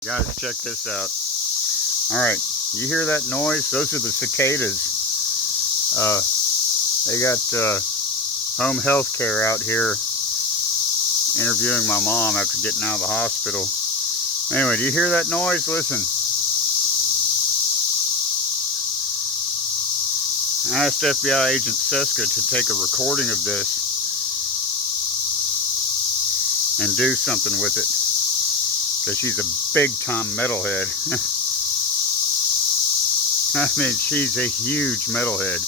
Guys, check this out. All right, you hear that noise? Those are the cicadas. They got home health care out here interviewing my mom after getting out of the hospital. Anyway, do you hear that noise? Listen. I asked FBI agent Cicadas to take a recording of this and do something with it, because she's a big-time metalhead. I mean, she's a huge metalhead.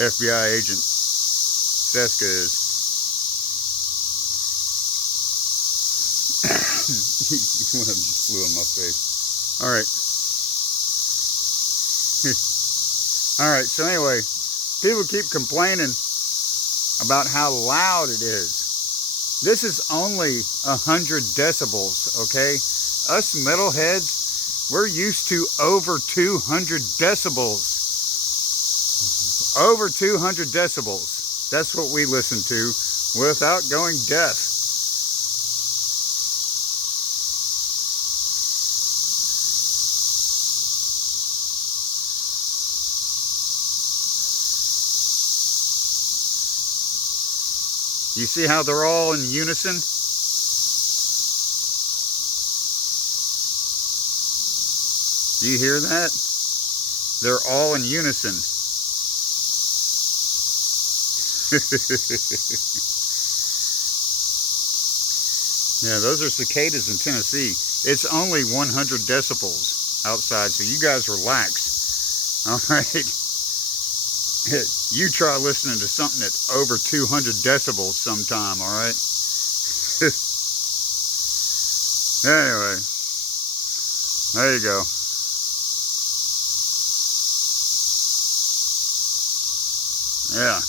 FBI agent Cicadas is. One of them just flew in my face. All right. All right, so anyway, people keep complaining about how loud it is. This is only 100 decibels, okay? Us metalheads, we're used to over 200 decibels. Over 200 decibels. That's what we listen to without going deaf. You see how they're all in unison? Do you hear that? They're all in unison. Yeah, those are cicadas in Tennessee. It's only 100 decibels outside, so you guys relax. All right. You try listening to something that's over 200 decibels sometime, all right? Anyway, there you go. Yeah.